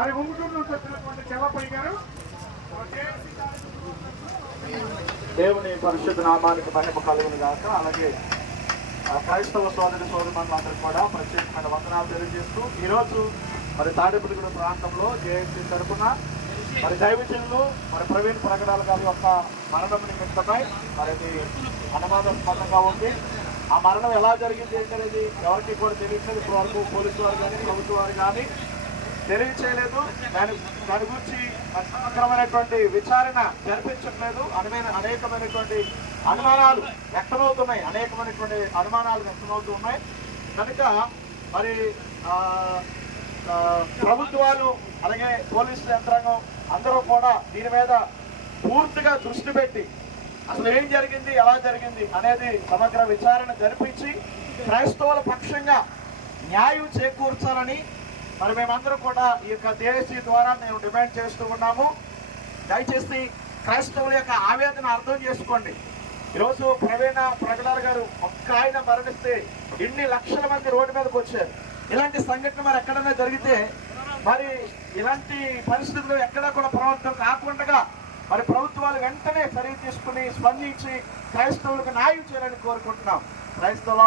మరి ఉంగుటూరు నుంచి వచ్చినటువంటి చెల్లపై గారు. దేవుని పరిశుద్ధ నామానికి మహిమ కలుగును గాక. అలాగే క్రైస్తవ సోదరి సోదరులందరికీ కూడా ప్రత్యేకమైన వందనాలు తెలియజేస్తూ ఈరోజు మరి తాడేపల్లిగూడ ప్రాంతంలో జేఎన్సీ తరఫున మరి దైవజనులు మరి ప్రవీణ్ ప్రకటాల గారి యొక్క మరణం నిమిత్తమై మరి అనుమానాస్పదంగా ఉంది. ఆ మరణం ఎలా జరిగింది ఏంటనేది ఎవరికి కూడా తెలియలేదు. ఇప్పటి వరకు పోలీసు వారు కానీ ప్రభుత్వ వారు కానీ తెలియచేయలేదు. దాని గురించి సమగ్రమైనటువంటి విచారణ జరిపించట్లేదు. అనేకమైనటువంటి అనుమానాలు వ్యక్తమవుతున్నాయి. వ్యక్తమవుతున్నాయి కనుక మరి ప్రభుత్వాలు అలాగే పోలీసు యంత్రాంగం అందరూ కూడా దీని మీద పూర్తిగా దృష్టి పెట్టి అసలు ఏం జరిగింది, ఎలా జరిగింది అనేది సమగ్ర విచారణ జరిపించి క్రైస్తవుల పక్షంగా న్యాయం చేకూర్చాలని మరి మేమందరూ కూడా ఈ యొక్క దేశీ ద్వారా మేము డిమాండ్ చేస్తూ ఉన్నాము. దయచేసి క్రైస్తవుల యొక్క ఆవేదన అర్థం చేసుకోండి. ఈరోజు ప్రవీణ ప్రకటాల గారు ఒక్క ఆయన మరణిస్తే ఇన్ని లక్షల మంది రోడ్డు మీదకి వచ్చారు. ఇలాంటి సంఘటన మరి ఎక్కడైనా జరిగితే మరి ఇలాంటి పరిస్థితులు ఎక్కడా కూడా ప్రవర్తన కాకుండా మరి ప్రభుత్వాలు వెంటనే చర్య తీసుకుని స్పందించి క్రైస్తవులకు న్యాయం చేయాలని కోరుకుంటున్నాం. క్రైస్తవ